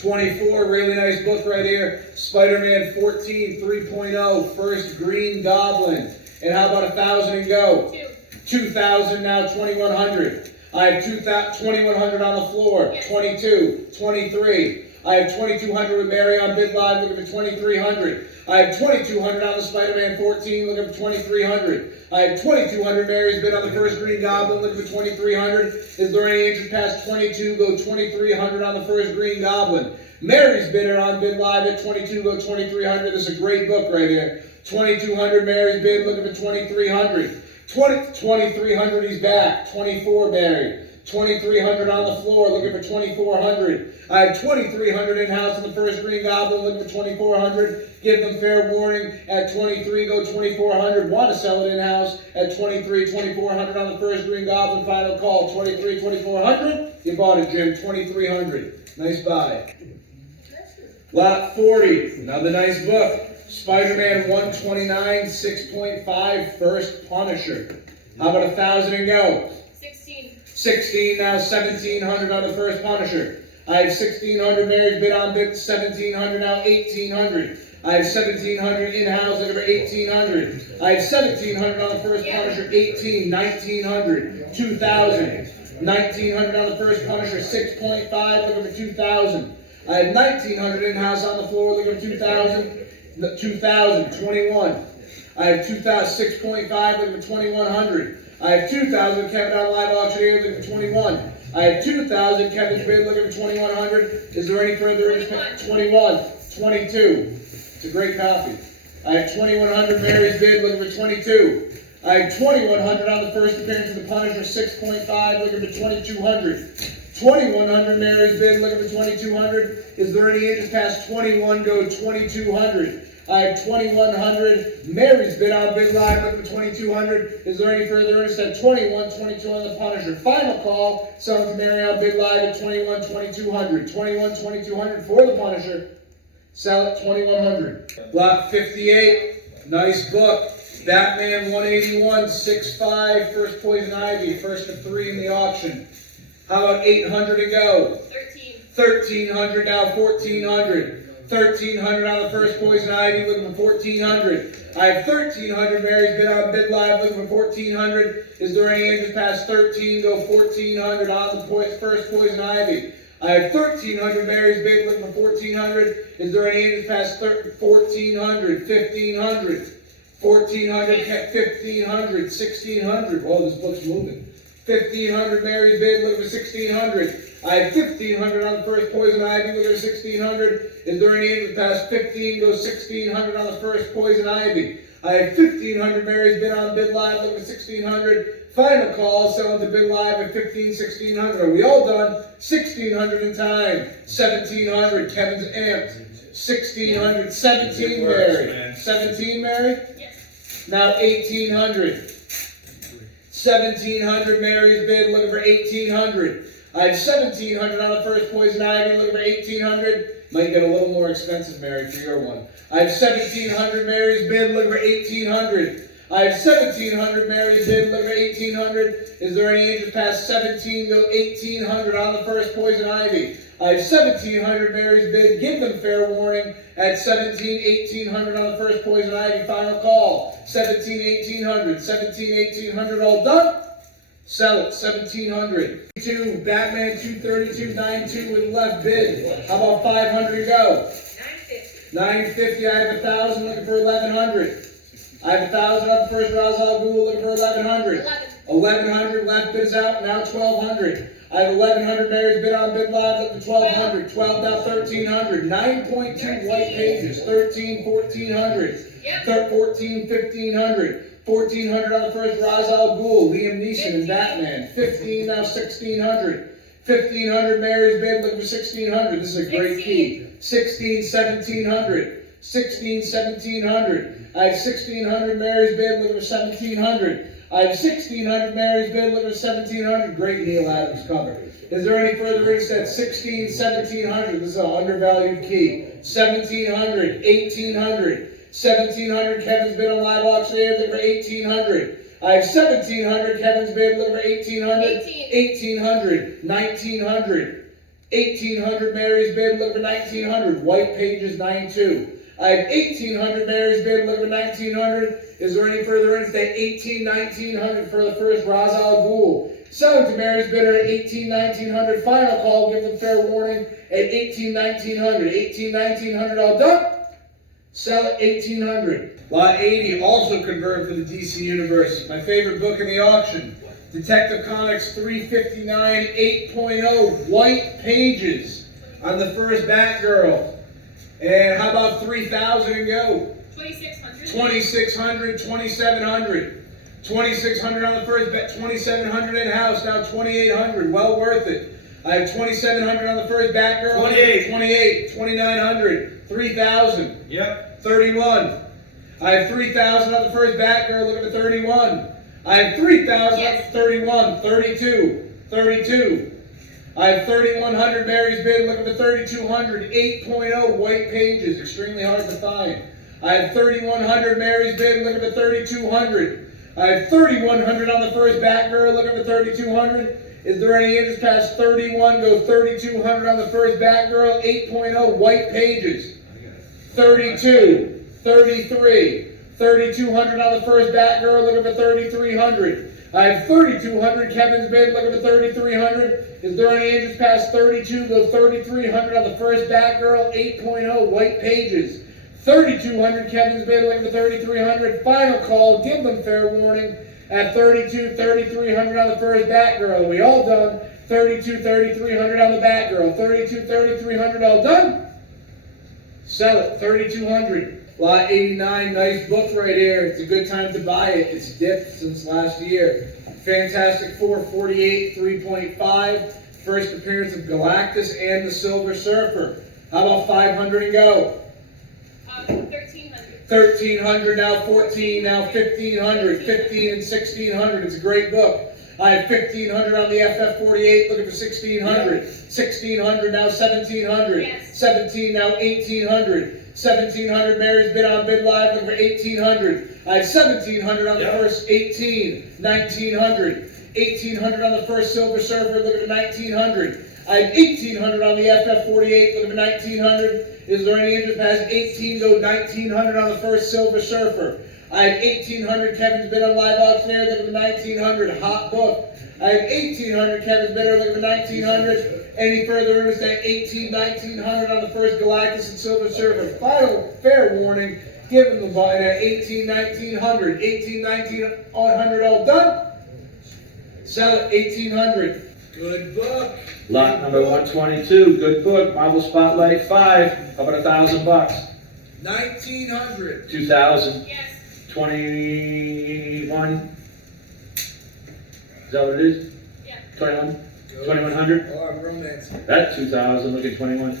24, really nice book right here. Spider-Man 14, 3.0, first Green Goblin. And how about 1,000 and go? 2,000 now, 2,100. I have 2,100 on the floor. 22, 23. I have 2,200 with Mary on Bid Live, looking for 2,300. I have 2,200 on the Spider-Man 14, looking for 2,300. I have 2,200 Mary's bid on the first Green Goblin, looking for 2,300. Is there any interest past 22? Go 2,300 on the first Green Goblin. Mary's bid on Bid Live at 22, go 2,300. This is a great book right here. 2,200 Mary's bid, looking for 2,300. 2,300, he's back. 24 Mary. 2,300 on the floor, looking for 2,400. I have 2,300 in-house on the first Green Goblin, looking for 2,400. Give them fair warning at 23, go 2,400. Want to sell it in-house at 23, 2,400 on the first Green Goblin. Final call, 23, 2,400. You bought it, Jim, 2,300. Nice buy. Lot 40, another nice book. Spider-Man 129, 6.5, first Punisher. How about 1,000 and go? 16 now, 1,700 on the first Punisher. I have 1,600 Mary's bid on bid, 1,700 now, 1,800. I have 1,700 in-house, looking for 1,800. I have 1,700 on the first Punisher, 18, 1,900, 2,000. 1,900 on the first Punisher, 6.5, looking for 2,000. I have 1,900 in-house on the floor, looking for 2,000. 2,000, 21. I have 2,000, 6.5, looking for 2,100. I have 2,000, Kevin on live auction here, looking for 21. I have 2,000, Kevin's bid, looking for 2,100. Is there any further interest? 21, 22. It's a great copy. I have 2,100, Mary's bid, looking for 22. I have 2,100 on the first appearance of the Punisher, 6.5, looking for 2,200. 2,100, Mary's bid, looking for 2,200. Is there any interest past 21? Go 2,200. I have 2,100. Mary's bid on Bid Live, looking for 2,200. Is there any further interest at 21, 22 on the Punisher? Final call, selling to Mary on Bid Live at 21, 2,200. 21, 2,200 for the Punisher. Sell at 2,100. Lot 58, nice book. Batman 181, 6.5, first Poison Ivy, first of 3 in the auction. How about 800 to go? 1,300 now, 1,400. 1,300 on the first Poison Ivy, looking for 1,400. I have 1,300 Mary's bid on Bid Live, looking for 1,400. Is there any interest past 13? Go 1,400 on the first Poison Ivy. I have 1,300 Mary's bid, looking for 1,400. Is there any interest past 1,400? 1,500. 1,400, 1,500, 1,600. Whoa, this book's moving. 1,500 Mary's bid, looking for 1,600. I have 1,500 on the first Poison Ivy, looking for 1,600. Is there any interest past 15? Go 1,600 on the first Poison Ivy. I have 1,500 Mary's bid on Bid Live, looking for 1,600. Final call, selling to Bid Live at 15, 1,600. Are we all done? 1,600 in time. 1,700. Kevin's amped. 1,600. 17 Mary. 17 Mary? Yes. Now 1,800. 1,700 Mary's bid, looking for 1,800. I have 1,700 on the first Poison Ivy, looking for 1,800. Might get a little more expensive, Mary, for your one. I have 1,700 Mary's bid, looking for 1,800. I have 1,700 Mary's bid, looking for 1,800. Is there any interest past 17? Go 1,800 on the first Poison Ivy. I have 1,700 Mary's bid. Give them fair warning at 17, 1,800 on the first Poison Ivy. Final call. 17, 1,800. 17, 1,800. All done? Sell it. 1,700. 2, Batman 232, 92 with left bid. How about 500 to go? 950. I have 1,000 looking for 1,100. I have 1,000 on the first Ra's al Ghul looking for 1,100. 1,100 left bids out, now 1,200. I have 1,100 Mary's bid on Bid Live, looking for 1,200. 12 now, 1,300. 9.2 white pages. 13, 1,400. 14, 1,500. 1,400 on the first Ra's al Ghul, Liam Neeson and Batman. 15 now, 1,600. 1,500 Mary's bid, looking for 1,600. This is a great key. 16, 1,700. 16, 1,700. I have 1,600 Mary's bid, looking for 1,700. I have 1,600 Mary's bid, looking for 1,700. Great Neil Adams cover. Is there any further interest at 16, 1,700? This is an undervalued key. 1,700, 1,800. 1,700 Kevin's bid on live auction here, looking for 1,800. I have 1,700 Kevin's bid, looking for 1,800. 1,800, 1,900. 1800 Mary's bid, looking for 1900. White pages 9-2. I have 1800 Mary's bid, looking for 1900. Is there any further interest at 1900 for the first Ra's al Ghul? Selling to Mary's bidder at 1900. Final call, give them fair warning at 1900. All done. Sell at 1800. Lot 80 also converted for the DC Universe. My favorite book in the auction. Detective Comics 359 8.0. White pages on the first Batgirl. And how about 3,000 and go? 2,600. 2,600, 2,700. 2,600 on the first bet, 2,700 in-house, now 2,800, well worth it. I have 2,700 on the first Batgirl. 28, 2,900, 3,000. Yep. 31. I have 3,000 on the first Batgirl, look at the 31. I have 3,000 on the 31, 32. I have 3,100 Mary's bid, look at the 3,200, 8.0 white pages, extremely hard to find. I have 3,100 Mary's bid, look at the 3,200. I have 3,100 on the first Batgirl, look at the 3,200. Is there any interest past 31? Go 3,200 on the first Batgirl, 8.0 white pages. 32, 33, 3,200 on the first Batgirl, look at the 3,300. I have 3,200 Kevin's bid, look at the 3,300. Is there any interest past 32? Go 3,300 on the first Batgirl, 8.0 white pages. 3,200 Kevin's bid, look at the 3,300. Final call, give them fair warning at 32, 3,300 on the first Batgirl. We all done. 32, 3,300 on the Batgirl. 32, 3,300 all done. Sell it, 3,200. Lot 89, nice book right here. It's a good time to buy it. It's dipped since last year. Fantastic Four 48, 3.5. First appearance of Galactus and the Silver Surfer. How about 500 and go? 1,300. 1,300, now 14, now 1,500, 15 and 1,600. It's a great book. I have 1,500 on the FF48, looking for 1,600. 1,600, now 1,700. Yes. 17, now 1,800. 1,700, Mary's bid on Bid Live, looking for 1,800. I have 1,700 on the first 18, 1,900. 1,800 on the first Silver Surfer, looking for 1,900. I have 1,800 on the FF48, looking for 1,900. Is there any interest past 18? Go 1,900 on the first Silver Surfer. I have 1,800 Kevin's bid on Live Auctioneer, looking for 1,900. Hot book. I have 1,800 Kevin's bidder, looking for 1,900. Any further interest at 1,900 on the first Galactus and Silver Surfer. Final fair warning, give them the buy at 1,900. 1,900 all done. Sell it 1,800. Good book. Lot number 122, good book, Marvel Spotlight 5. How about $1,000? 1,900. 2,000. Yes. 21. Is that what it is? Yeah. 21? 2,100? Oh, romance. That's 2,000, look at 21.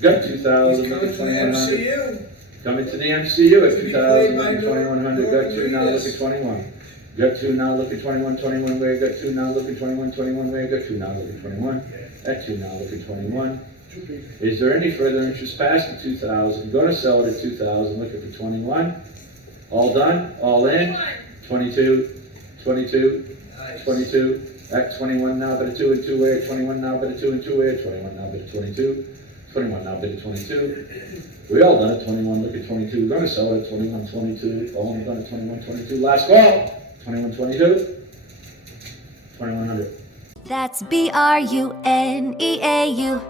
Got 2,000, look at 2,100. MCU. Coming to the MCU at To be 2,000, played by look at 2,100. Got 2, now look at 21. Got 2, now look at 21, 21 where, got 2, now look at 21, 21 where, got 2, now look at 21. That 2, now look at 21. Is there any further interest past the 2,000? Going to sell it at 2,000, look at the 21. All done, all in. 22, 22, 22. At 21 now, but a 2 and 2 way. 21 now, but a 2 and 2 way. 21 now, but a 22. 21 now, but a 22. We all done it. 21, look at 22. We're going to sell it at 21, 22. All done at 21, 22. Last call. 21, 22. 2,100. That's BRUNEAU.